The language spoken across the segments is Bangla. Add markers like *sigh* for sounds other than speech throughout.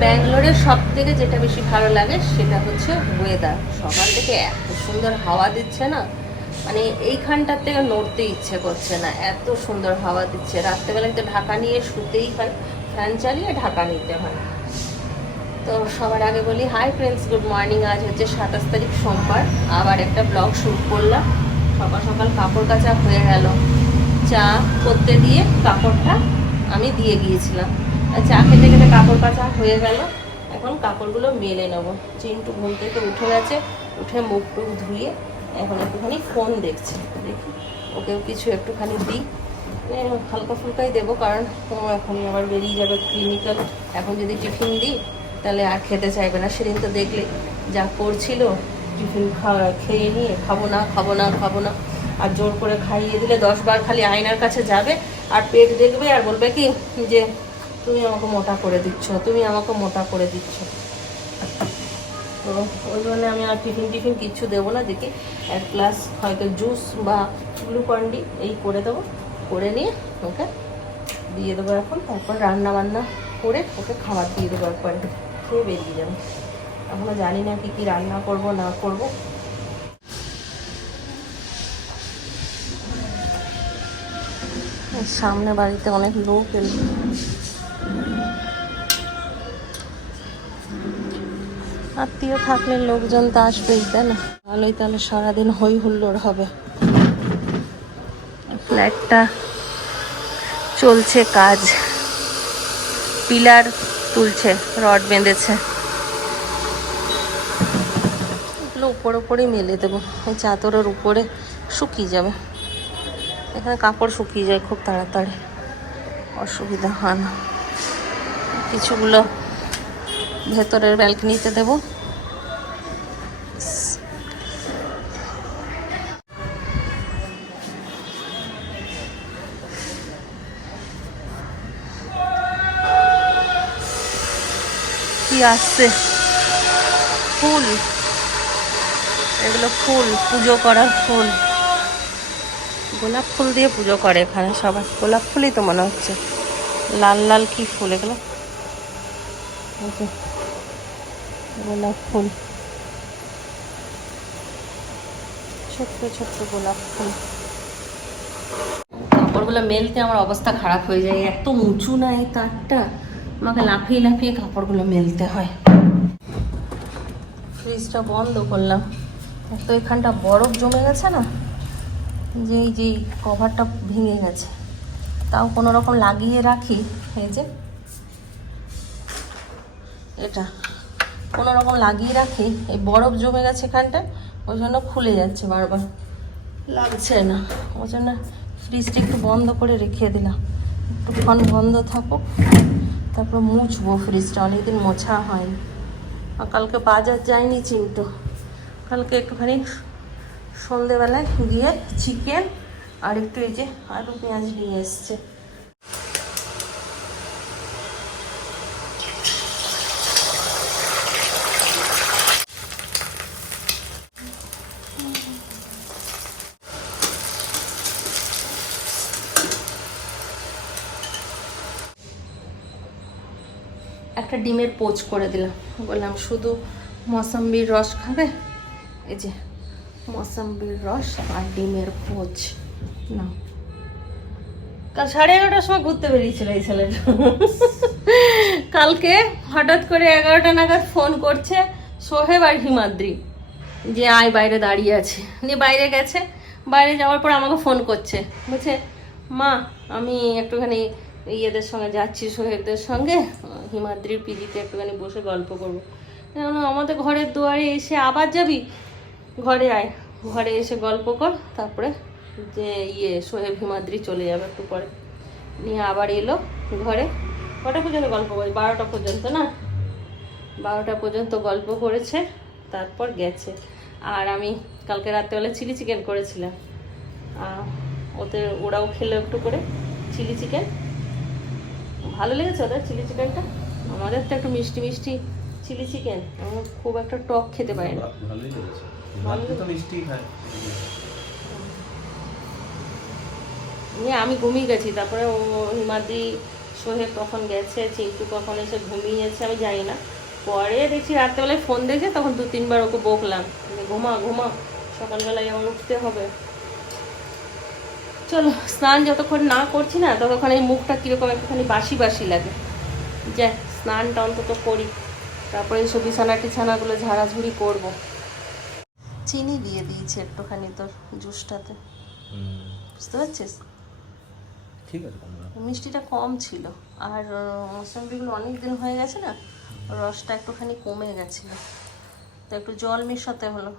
ব্যাঙ্গালোরের সব থেকে যেটা বেশি ভালো লাগে সেটা হচ্ছে ওয়েদার সকাল থেকে এত সুন্দর হাওয়া দিচ্ছে না মানে এইখানটার থেকে নড়তে ইচ্ছে করছে না, এত সুন্দর হাওয়া দিচ্ছে। রাত্রেবেলায় তো ঢাকা নিয়ে শুতেই হয়, ফ্যান চালিয়ে ঢাকা নিতে হয়। তো সবার আগে বলি হাই ফ্রেন্ডস গুড মর্নিং আজ হচ্ছে সাতাশ তারিখ সোমবার, আবার একটা ব্লগ শ্যুট করলাম। সকাল সকাল কাপড় কাচা হয়ে গেল। চা করতে দিয়ে কাপড়টা আমি দিয়ে গিয়েছিলাম। চা খেতে খেতে কাপড় কাচা হয়ে গেল। এখন কাপড়গুলো মেলে নেব। চিন্টু ঘুম থেকে উঠে গেছে, উঠে মুখ টুক ধুয়ে এখন একটুখানি ফোন দেখছে। দেখি, ওকেও কিছু একটুখানি দিই। হালকা ফুলকাই দেবো কারণ ও এখনই আবার বেরিয়ে যাবে ক্লিনিক্যাল এখন যদি টিফিন দিই, তাহলে আর খেতে চাইবে না। সেদিন তো দেখলে যা করছিল টিফিন খাওয়া, খেয়ে নিয়ে খাব না খাব না খাব না। আর জোর করে খাইয়ে দিলে দশ বার খালি আয়নার কাছে যাবে আর পেট দেখবে আর বলবে কি যে তুমি আমাকে মোটা করে দিচ্ছ, তুমি আমাকে মোটা করে দিচ্ছ। তো ওই জন্য আমি আর টিফিন টিফিন কিচ্ছু দেবো না, দেখি এক গ্লাস হয়তো জুস বা গ্লুকন্ডি এই করে দেবো, করে নিয়ে ওকে দিয়ে দেবো এখন, তারপর রান্না বান্না করে ওকে খাবার দিয়ে দেবো একবারে, খেয়ে বেরিয়ে যাবে। এখনও জানি না কি কি রান্না করব, না করব। সামনে বাড়িতে অনেক লোক এলো। আত্মীয় থাকলে লোকজন তো আসবেই, তাই না? ভালোই তাহলে সারাদিন হই হুল্লোড় হবে। ফ্ল্যাটটা চলছে কাজ। পিলার তুলছে, রড বেঁধেছে। এগুলো উপর উপরেই মেলে দেবো। এই চাদরের উপরে শুকিয়ে যাবে। এখানে কাপড় শুকিয়ে যায় খুব তাড়াতাড়ি। অসুবিধা হয় না। কিছুগুলো ভেতরের ব্যালকনিতে দেবো। কি আসছে? ফুল। এগুলো ফুল, পুজো করার ফুল। গোলাপ ফুল দিয়ে পুজো করে এখানে সবাই। গোলাপ ফুলই তো মনে হচ্ছে। লাল লাল কি ফুল এগুলো? গোলাপ ফুল। ছোট্ট ছোট্ট গোলাপ ফুল। কাপড়গুলো মেলতে আমার অবস্থা খারাপ হয়ে যায়। এত উঁচু না এই তারটা। আমাকে লাফিয়ে লাফিয়ে কাপড়গুলো মেলতে হয়। ফ্রিজটা বন্ধ করলাম। এত এখানটা বরফ জমে গেছে না, যে এই যে কভারটা ভেঙে গেছে। তাও কোনো রকম লাগিয়ে রাখি। এই যে এটা। কোনো রকম লাগিয়ে রাখি, এই বরফ জমে গেছে এখানটায়, ওই জন্য খুলে যাচ্ছে বারবার। লাগছে না, ওই জন্য ফ্রিজটা একটু বন্ধ করে রেখে দিলাম। একটুক্ষণ বন্ধ থাকুক, তারপর মুছবো ফ্রিজটা অনেকদিন মোছা হয়নি। আর কালকে বাজার যায়নি চিন্টু। কালকে একটুখানি সন্ধেবেলায় গিয়ে চিকেন আর একটু এই যে আলু পেঁয়াজ নিয়ে এসছে। একটা ডিমের পোচ করে দিলাম। বললাম, শুধু মৌসাম্বির রস খাবে? এই যে, মৌসাম্বির রস আর ডিমের পোচ। না। কাল সাড়ে এগারোটার সময় ঘুরতে বেরিয়েছিল এই ছেলেটা। কালকে হঠাৎ করে এগারোটা নাগাদ ফোন করছে সোহেব আর হিমাদ্রি, যে আয় বাইরে দাঁড়িয়ে আছে। নিয়ে বাইরে গেছে, বাইরে যাওয়ার পর আমাকে ফোন করছে। বলছে, মা, আমি একটুখানি ইয়েদের সঙ্গে, যাচ্ছি সোহেবদের সঙ্গে, হিমাদ্রির পিজিতে একটুখানি বসে গল্প করব। আমাদের ঘরের দুয়ারে এসে আবার যাবি? ঘরে আয়। ঘরে এসে গল্প কর, তারপরে যে ইয়ে সোহেব হিমাদ্রি চলে যাবে একটু পরে। নিয়ে আবার এলো ঘরে। কটা পর্যন্ত গল্প করে বারোটা পর্যন্ত না? বারোটা পর্যন্ত গল্প করেছে, তারপর গেছে। আর আমি কালকে রাত্রেবেলা চিলি চিকেন করেছিলাম। ওদের ওরাও খেলো একটু করে, চিলি চিকেন। ভালো লেগেছে ওদের চিলি চিকেনটা? আমাদের তো একটু মিষ্টি মিষ্টি চিলি চিকেন। আমরা খুব একটা টক খেতে পারি না। ভালোই লেগেছে। তো মিষ্টি খায়। নিয়ে আমি ঘুমিয়ে গেছি। তারপরে ও হিমাদ্রি সোহেব কখন গেছে চিন্টু কখন এসে ঘুমিয়েছে আমি জানি না। পরে দেখছি রাত্রেবেলায় ফোন দেখে তখন দু তিনবার ওকে বকলাম। ঘুমা ঘুমা সকালবেলায় আমার উঠতে হবে। চলো স্নান যতক্ষণ না করছি না ততক্ষণ এই মুখটা কীরকম একটুখানি বাসি বাসি লাগে। যে স্নানটা অন্তত করি। তারপরে এইসব বিছানা টিছানাগুলো ঝাড়াঝুড়ি করব। চিনি দিয়ে দিয়েছি একটুখানি তোর জুসটাতে। বুঝতে পারছিস? ঠিক আছে। মিষ্টিটা কম ছিল। আর মোসাম্বিগুলো অনেক দিন হয়ে গেছে না রসটা একটুখানি কমে গেছিল। তো একটু জল মেশাতে হলো।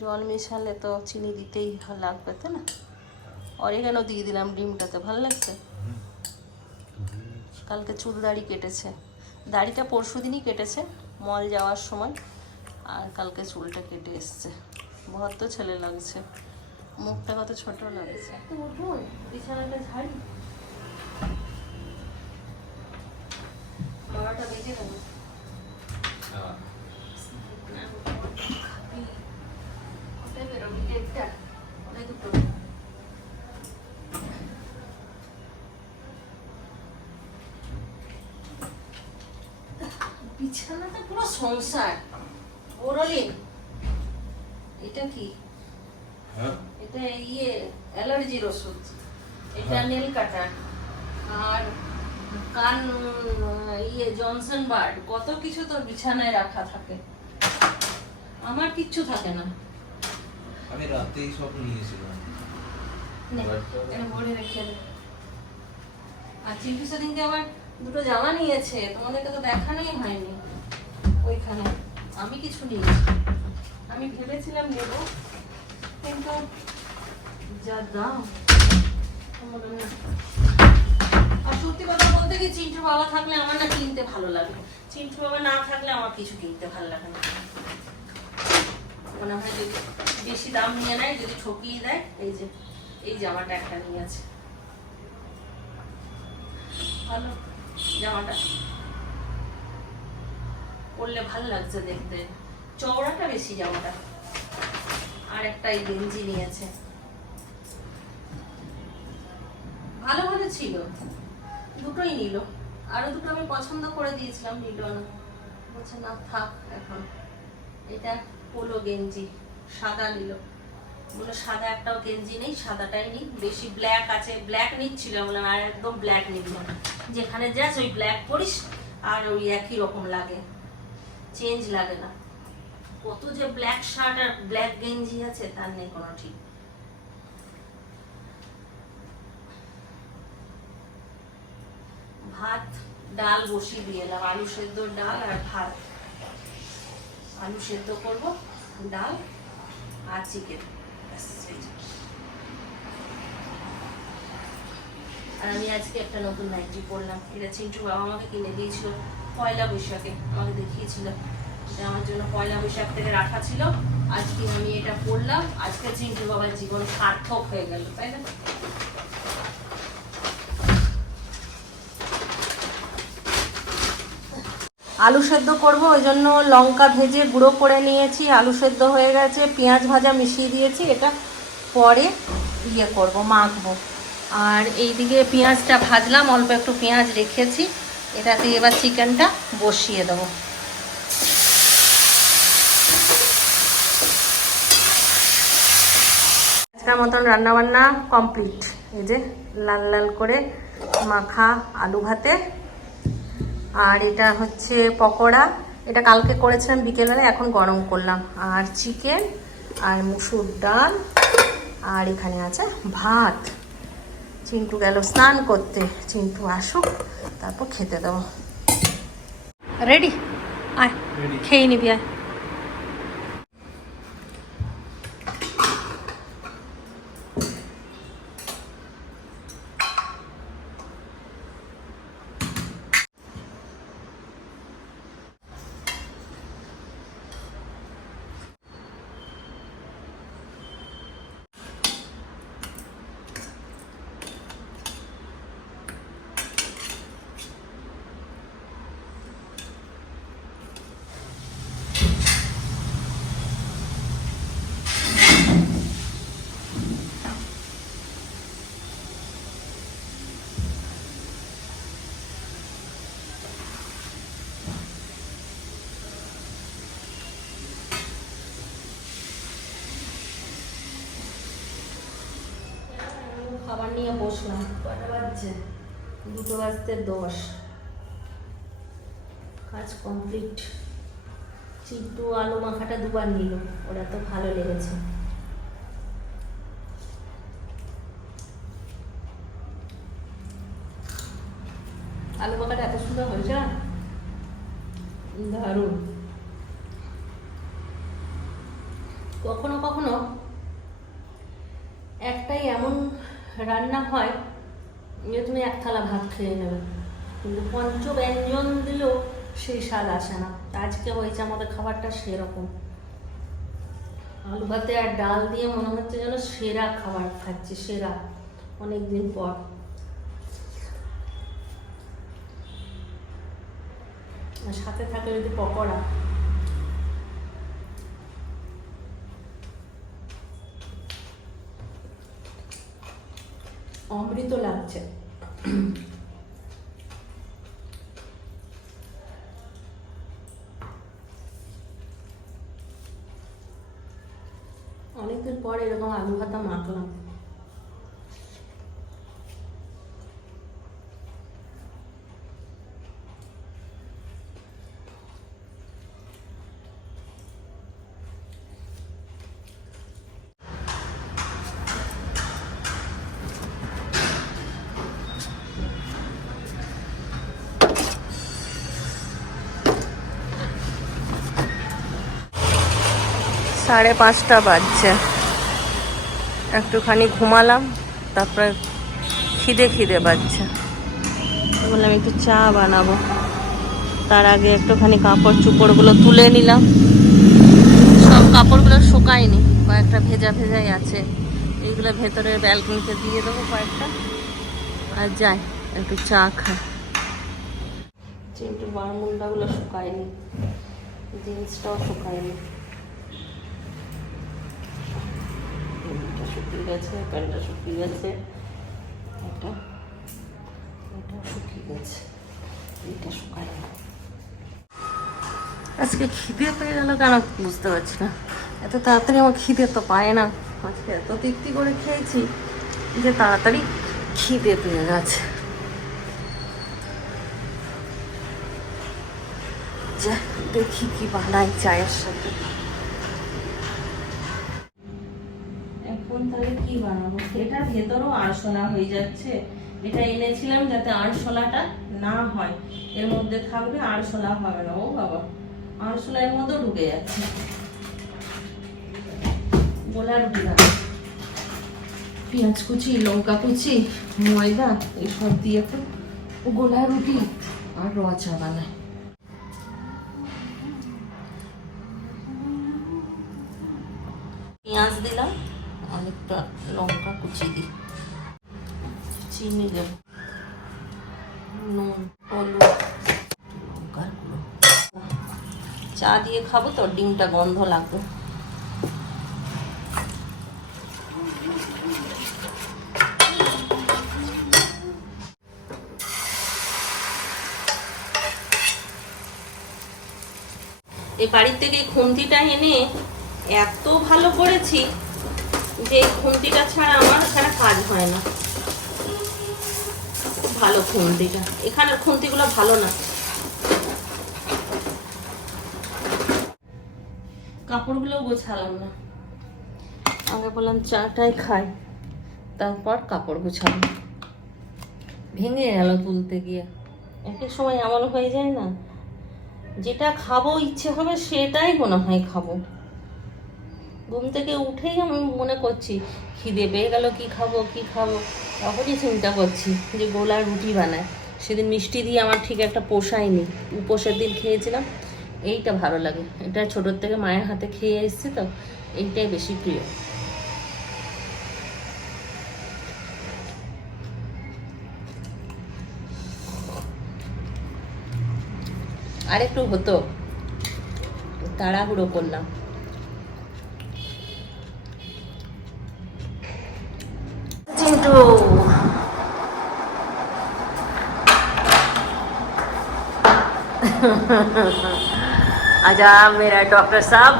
জল মেশালে তো চিনি দিতেই লাগবে তাই না? অরিগানো দিয়ে দিলাম ডিমটাতে ভালো লাগছে? কালকে চুল দাড়ি কেটেছে। দাড়িটা পরশু দিনই কেটেছে মল যাওয়ার সময় আর কালকে চুলটা কেটে এসছে। ভদ্র ছেলে লাগছে মুখটা কত ছোট লাগছে। বিছানাটা ঝাড়ি। বারোটা বেজে গেল কোথায় বেরোবি দেড়টা কোথায় দুটো বিছানাটা পুরো সংসার। ওরলিন এটা কি? হ্যাঁ? এটা ইয়ে অ্যালার্জির ওষুধ। এটা নীল কাটার। আর কান ইয়ে জনসন বার্ড কত কিছু তোর বিছানায় রাখা থাকে। আমার কিচ্ছু থাকে না। আমি রাতেই সব নিয়েছিলাম। ভরে রেখে দে। আর চিন্টু সেদিনকে আবার দুটো জামা নিয়েছে। তোমাদেরকে তো দেখানোই হয়নি। ওইখানে। আমি কিছু নিয়েছি আমি ভেবেছিলাম নেব, কিন্তু যা দাম। আর সত্যি কথা বলতে কি, চিন্টু বাবা থাকলে আমার না কিনতে ভালো লাগে। চিন্টু বাবা না থাকলে আমার কিছু কিনতে ভালো লাগে না। মনে হয় যদি বেশি দাম নিয়ে নেয়, যদি ঠকিয়ে দেয়, এই যে, এই জামাটা একটা নিয়ে আছে। ভালো, জামাটা। পরলে ভালো লাগছে দেখতে। চওড়াটা বেশি জামাটা আর একটা গেঞ্জি নিয়েছে। ভালো ভালো ছিল। দুটোই নিল। আরও দুটো আমি পছন্দ করে দিয়েছিলাম, নিল না। বলছে, না, থাক এখন। এটা পোলো গেঞ্জি, সাদা নিল। বলে সাদা একটাও গেঞ্জি নেই, সাদাটাই নিই। বেশি ব্ল্যাক আছে ব্ল্যাক নিচ্ছিল বললাম, আর একদম ব্ল্যাক নিবি যেখানে যাস, ওই ব্ল্যাক পরিস, আর ওই একই রকম লাগে। চেঞ্জ লাগে না। কত যে ব্ল্যাক শার্ট আর ব্ল্যাক গেঞ্জি আছে, তার নেই কোনো ঠিক। ভাত, ডাল বসিয়ে দিয়ে এলাম। আলু সেদ্ধ ডাল আর ভাত। আলু সেদ্ধ করব, ডাল আর চিকেন আর আমি আজকে একটা নতুন নাইটি পরলাম এটা চিন্টু বাবা আমাকে কিনে দিয়েছিল। পয়লা বৈশাখে আমাকে দেখিয়েছিল। এটা আমার জন্য পয়লা বৈশাখ থেকে রাখা ছিল। আজকে আমি এটা পরলাম আজকে চিন্টু বাবার জীবন সার্থক হয়ে গেল, তাই না? আলু সেদ্ধ করব, ওই জন্য লঙ্কা ভেজে গুঁড়ো করে নিয়েছি। আলু সেদ্ধ হয়ে গেছে, পেঁয়াজ ভাজা মিশিয়ে দিয়েছি। এটা পরে ইয়ে করব, মাখবো। আর এইদিকে পেঁয়াজটা ভাজলাম, অল্প একটু পেঁয়াজ রেখেছি। এটাতে এবার চিকেনটা বসিয়ে দেবো। আজকের মতন রান্নাবান্না কমপ্লিট। এই যে লাল লাল করে মাখা আলু ভাতে। আর এটা হচ্ছে পকোড়া। এটা কালকে করেছিলাম বিকেলবেলা, এখন গরম করলাম। আর চিকেন, আর মুসুর ডাল, আর এখানে আছে ভাত। চিন্টু গেল স্নান করতে। চিন্টু আসুক তারপর খেতে দেবো। রেডি? আয় খেয়ে নিবি আয়। নিয়ে বসলাম। কটা বাজছে? দুটো বাজতে দশ। কাজ কমপ্লিট চিন্টু আলু মাখাটা দুবার নিল। ওরা তো ভালো লেগেছে। আলু মাখাটা এত সুন্দর হয়েছে না? দারুণ। কখনো কখনো একটাই এমন রান্না হয় যে তুমি এক থালা ভাত খেয়ে নেবে। কিন্তু পঞ্চ ব্যঞ্জন দিলেও সেই স্বাদ আসে না। আজকে হয়েছে, আমাদের খাবারটা সেরকম। আলু ভাতে আর ডাল দিয়ে মনে হচ্ছে যেন সেরা খাবার খাচ্ছি, সেরা অনেক দিন পর। সাথে থাকে যদি পকোড়া। অমৃত লাগছে। অনেকদিন পর এরকম আলু ভাতা মাখলাম। সাড়ে পাঁচটা বাজছে। একটুখানি ঘুমালাম, তারপরে খিদে খিদে পাচ্ছে বললাম, একটু চা বানাবো। তার আগে একটুখানি কাপড় চুপড়গুলো তুলে নিলাম। সব কাপড়গুলো শুকায়নি, কয়েকটা ভেজা ভেজাই আছে। এইগুলো ভেতরে ব্যালকনিতে দিয়ে দেবো কয়েকটা। আর যাই, একটু চা খাই। চিন্টু বারমুন্ডাগুলো শুকায়নি, জিন্সটাও শুকায়নি। শুকিয়ে গেছে প্যান্টটা শুকিয়ে গেছে। এটা এটা শুকিয়ে গেছে। এটা শুকায় আজকে খিদে পেয়ে গেল কেন বুঝতে পারছি না। এত তাড়াতাড়ি আমার খিদে তো পায় না। আজকে এত তৃপ্তি করে খেয়েছি যে তাড়াতাড়ি খিদে পেয়ে গেছে। যা দেখি কি বানাই চায়ের সাথে। তাহলে কি বানাবো? এটার ভেতরও আরশোলা হয়ে যাচ্ছে। এটা এনেছিলাম যাতে আরশোলাটা না হয়। এর মধ্যে থাকবে আরশোলা হবে না। ও বাবা আরশোলা এর মধ্যেও ঢুকে যাচ্ছে। গোলা রুটি বানাবো। পেঁয়াজ কুচি, লঙ্কা কুচি, ময়দা, এসব দিয়ে তো গোলা রুটি আর রচা বানায়। পেঁয়াজ দিলাম। অনেকটা লঙ্কা কুচি দিই। চিনি দেব। নুন চা দিয়ে খাব তো, ডিমটা গন্ধ লাগবে। এই বাড়ির থেকে খুন্তিটা এনে এত ভালো করেছি যে খুন্তিটা ছাড়া আমার এখানে কাজ হয় না। ভালো খুন্তিটা। এখানের খুন্তিগুলো ভালো না। কাপড়গুলো গোছালাম না। আগে বললাম চাটাই খাই, তারপর কাপড় গোছালাম ভেঙে গেল তুলতে গিয়ে। এক এক সময় এমন হয়ে যায় না, যেটা খাব ইচ্ছে হবে সেটাই মনে হয় খাব। ঘুম থেকে উঠেই আমি মনে করছি, খিদে পেয়ে গেল, কি খাব কি খাব? তখনই চিন্তা করছি যে গোলা রুটি বানায়। সেদিন মিষ্টি দিয়ে আমার ঠিক একটা পোষায়নি, উপোসের দিন খেয়েছিলাম, এইটা ভালো লাগে। এটা ছোটোর থেকে মায়ের হাতে খেয়ে এসেছি তো, এইটাই বেশি প্রিয়। আরেকটু হতো, তাড়াহুড়ো করলাম। *laughs* अच्छा मेरा डॉक्टर साहब।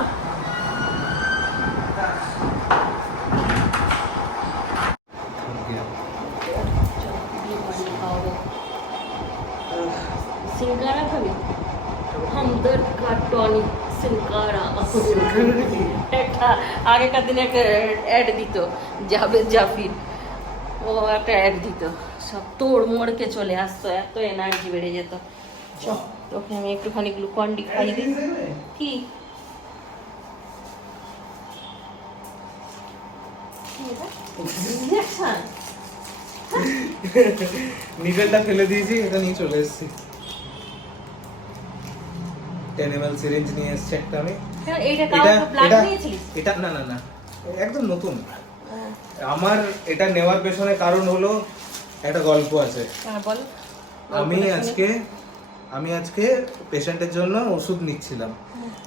आगे का दिन एक ऐड दी तो जावेद जाफिर। वो एक ऐड दी तो। सब तोड़ मोड़ के चले आज तो एनर्जी बढ़े जाता तो। তোকে আমি একটুখানি গ্লুকন ডি খাই দিই। কি? ইঞ্জেকশন ফেলে দিয়েছি এটা নিয়ে চলে এসেছি। টেন এম সিরিঞ্জ নিয়ে এসেছি একটা আমি। এটা এটা এটা না না না। একদম নতুন। আমার এটা নেওয়ার পেছনে কারণ হলো একটা গল্প আছে। হ্যাঁ বল। আমি আজকে আমি আজকে পেশেন্টের জন্য ওষুধ নিচ্ছিলাম।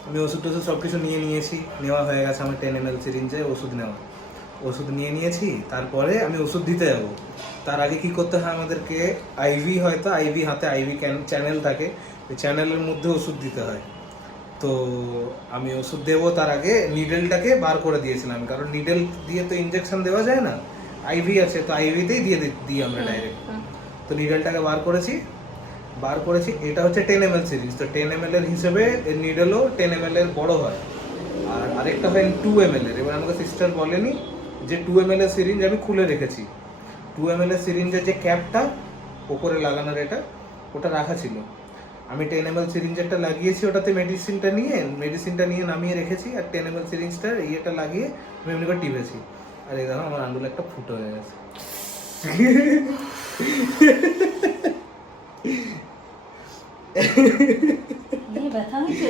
আমি ওষুধ টষুধ সব কিছু নিয়ে নিয়েছি নেওয়া হয়ে গেছে আমার টেন এম এল সিরিঞ্জে ওষুধ নেওয়া। ওষুধ নিয়ে নিয়েছি তারপরে আমি ওষুধ দিতে যাব। তার আগে কি করতে হয় আমাদেরকে আইভি হয়তো আইভি হাতে আইভি চ্যানেল থাকে ওই চ্যানেলের মধ্যে ওষুধ দিতে হয়। তো আমি ওষুধ দেবো তার আগে নিডেলটাকে বার করে দিয়েছিলাম কারণ নিডেল দিয়ে তো ইঞ্জেকশন দেওয়া যায় না। আইভি আছে তো আইভিতেই দিয়ে দিই আমরা ডাইরেক্ট তো নিডেলটাকে বার করেছি বার করেছি, এটা হচ্ছে টেন এম সিরিজ তো টেন এম এর হিসেবে নিডেলও টেন এম এর বড় হয়। আর আরেকটা হয় টু এম এর, এবার আমাকে সিস্টার বলেনি যে টু এম এর সিরিঞ্জ আমি খুলে রেখেছি। টু এম এর সিরিঞ্জের যে ক্যাপটা ওপরে লাগানোর এটা, ওটা রাখা ছিল। আমি টেন এম এল সিরিঞ্জেরটা লাগিয়েছি, ওটাতে মেডিসিনটা নিয়ে মেডিসিনটা নিয়ে নামিয়ে রেখেছি, আর টেন এম এল সিরিঞ্জটার ইয়েটা লাগিয়ে আমি এমনি করে টিপেছি। আর এই দেখো আমার আঙ্গুল একটা ফুটো হয়ে গেছে। ব্যথা হয়েছে?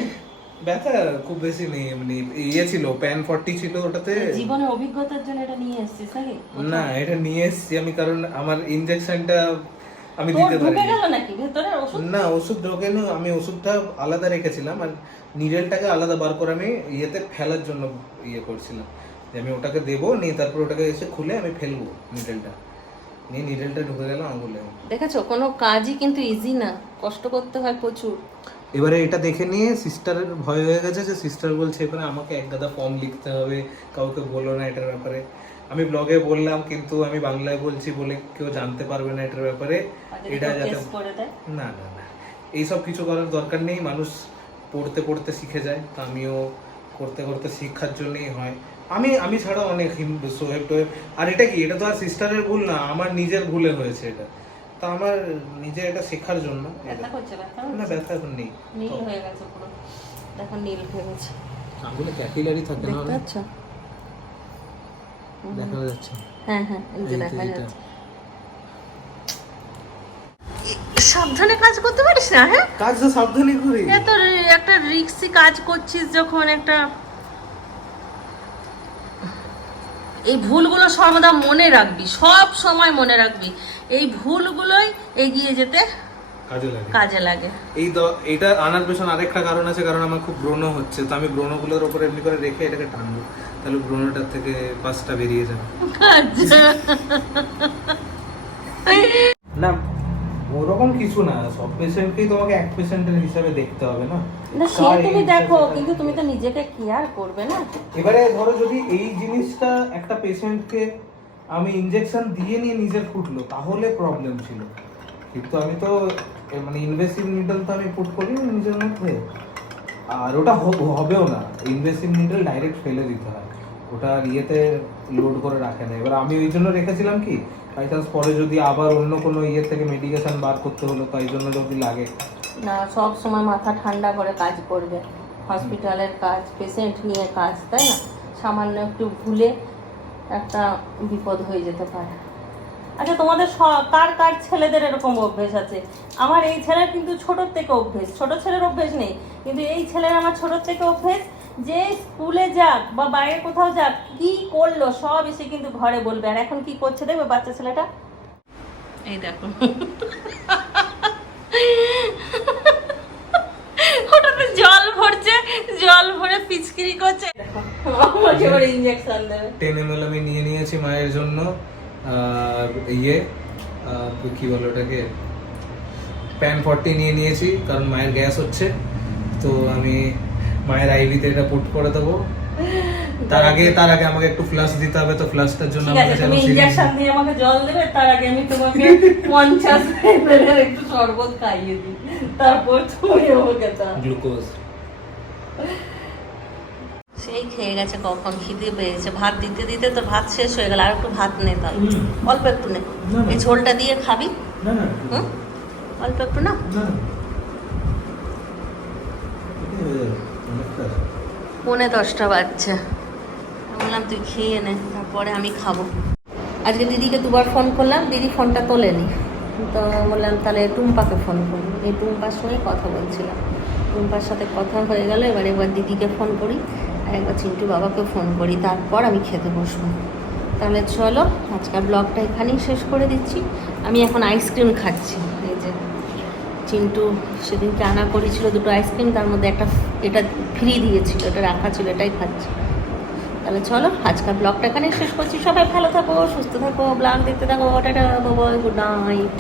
ব্যথা খুব বেশি নেই এমনি ইয়ে ছিল প্যান ফর্টি ছিল ওটাতে। জীবনে অভিজ্ঞতার জন্য এটা নিয়ে এসেছিস নাকি না এটা নিয়ে এসেছি আমি কারণ আমার ইনজেকশনটা আমি দিতে ঢুকে পারি গেল নাকি? ভেতরে ওষুধ? না ওষুধ ঢোকেন আমি ওষুধটা আলাদা রেখেছিলাম আর নিডেলটাকে আলাদা বার করে আমি ইয়েতে ফেলার জন্য ইয়ে করছিলাম। যে আমি ওটাকে দেবো নিয়ে তারপর ওটাকে এসে খুলে আমি ফেলব নিডেলটা নিয়ে নিডেলটা ঢুকে গেল আঙুলে দেখেছ? কোনো কাজই কিন্তু ইজি না। কষ্ট করতে হয় প্রচুর। এবারে এটা দেখে নিয়ে সিস্টারের ভয় হয়ে গেছে যে সিস্টার বলছে এখানে আমাকে এক গাদা ফর্ম লিখতে হবে কাউকে বলো না এটার ব্যাপারে। আমি ব্লগে বললাম কিন্তু আমি বাংলায় বলছি বলে কেউ জানতে পারবে না এটার ব্যাপারে। এটা যাতে না না না। এইসব কিছু করার দরকার নেই। মানুষ পড়তে পড়তে শিখে যায়। তো আমিও করতে করতে শিক্ষার জন্যই হয়। আমি আমি ছাড়া অনেক সোহেব টোহেব আর এটা কি? এটা তো আর সিস্টারের ভুল না আমার নিজের ভুলে হয়েছে এটা। তা আমার নিজে এটা। শেখার জন্য না ব্যথা এখন নেই। নীল হয়ে গেছে পুরো। দেখো নীল হয়ে গেছে। আঙুলে ক্যাপিলারি থাকে না দেখতে পাচ্ছ? দেখা যাচ্ছে। হ্যাঁ হ্যাঁ এই যে দেখা যাচ্ছে। সাবধানে কাজ করতে পারিস না হ্যাঁ? কাজ তো সাবধানে করি। এত একটা রিক্সি কাজ করছিস যখন একটা এই ভুলগুলো সর্বদা মনে রাখবি সব সময় মনে রাখবি। এই ভুলগুলোই এগিয়ে যেতে কাজে লাগে। কাজে লাগে। এই এটা আনার পেছনে আরেকটা কারণ আছে কারণ আমার খুব ব্রণ হচ্ছে। তো আমি ব্রণগুলোর উপর এমনি করে রেখে এটাকে টানবো। তাহলে ব্রণটার থেকে পাঁচটা বেরিয়ে যাবে। আচ্ছা। না ওরকম কিছু না সব পেশেন্টকেই তোমাকে এক পেশেন্টের হিসাবে দেখতে হবে না। না সে তুমি দেখো কিন্তু তুমি তো নিজেকে কেয়ার করবে না। এবারে ধরো যদি এই জিনিসটা একটা পেশেন্টকে আমি ইনজেকশন দিয়ে নিয়ে নিজের ফুটলো তাহলে প্রবলেম ছিল। কিন্তু আমি তো মানে ইনভেসিভ নিডল তো আমি পুট করি নিজের মধ্যে। আর ওটা হবেও না। ইনভেসিভ নিডল ডাইরেক্ট ফেলে দিতে হয়। ওটা ইয়েতে লোড করে রাখে না। এবার আমি ওই জন্য রেখেছিলাম কি বাই চান্স পরে যদি আবার অন্য কোনো ইয়ে থেকে মেডিকেশন বার করতে হলো, তাই জন্য যদি লাগে। না, সব সময় মাথা ঠান্ডা করে কাজ করবে। হসপিটালের কাজ পেশেন্ট নিয়ে কাজ, তাই না? সামান্য একটু ভুলে একটা বিপদ হয়ে যেতে পারে। আচ্ছা তোমাদের কার কার ছেলেদের এরকম অভ্যেস আছে? আমার এই ছেলের কিন্তু ছোটোর থেকে অভ্যেস। ছোট ছেলের অভ্যেস নেই, কিন্তু এই ছেলের আমার ছোটোর থেকে অভ্যেস যে স্কুলে যাক বা বাইরে কোথাও যাক কি করল সব এসে কিন্তু ঘরে বলবে। আর এখন কি করছে দেখবে বাচ্চা ছেলেটা? এই দেখো। ওটাতে জল ভরছে জল ভরে পিচকিরি করছে। দেবে। টেন আমি নিয়ে নিয়েছি মায়ের জন্য ইয়ে আর কি বলে ওটাকে প্যান ফর্টি নিয়ে নিয়েছি কারণ মায়ের গ্যাস হচ্ছে। তো আমি মায়ের আইভিতে এটা পুট করে দেবো। তার আগে তার আগে আমাকে একটু ফ্লাশ দিতে হবে তো ফ্লাশটার জন্য আমাকে তুমি দিয়ে আমাকে জল দেবে তার আগে আমি তোমাকে পঞ্চাশ একটু শরবত খাইয়ে দিই। তারপর তুমি আমাকে দাও। গ্লুকোজ সেই খেয়ে গেছে কখন খিদে পেয়েছে। ভাত দিতে দিতে তো ভাত শেষ হয়ে গেল আর একটু ভাত নে তাহলে। অল্প একটু নে। এই ঝোলটা দিয়ে খাবি? না না। হুম? অল্প একটু না না এটাই হয়ে যাবে, অনেকটা আছে। পৌনে দশটা বাজছে। বললাম, তুই খেয়ে নে, তারপরে আমি খাব। আজকে দিদিকে দুবার ফোন করলাম, দিদি ফোনটা তোলেনি। তো বললাম, তাহলে টুম্পাকে ফোন করি। এই টুম্পার সঙ্গে কথা বলছিলাম। টুম্পার সাথে কথা হয়ে গেল, এবার একবার দিদিকে ফোন করি, আর একবার চিন্টু বাবাকে ফোন করি। তারপর আমি খেতে বসবো। তাহলে চলো, আজকের ব্লগটা এখানেই শেষ করে দিচ্ছি। আমি এখন আইসক্রিম খাচ্ছি। চিন্টু সেদিনকে আনা করেছিল দুটো আইসক্রিম তার মধ্যে একটা এটা ফ্রি দিয়েছিল, এটা রাখা ছিল, এটাই খাচ্ছি। তাহলে চলো আজকাল ব্লগটা এখানে শেষ করছি। সবাই ভালো থাকো, সুস্থ থাকো ব্লগ দেখতে থাকো, টাটা বাবা গুড নাইট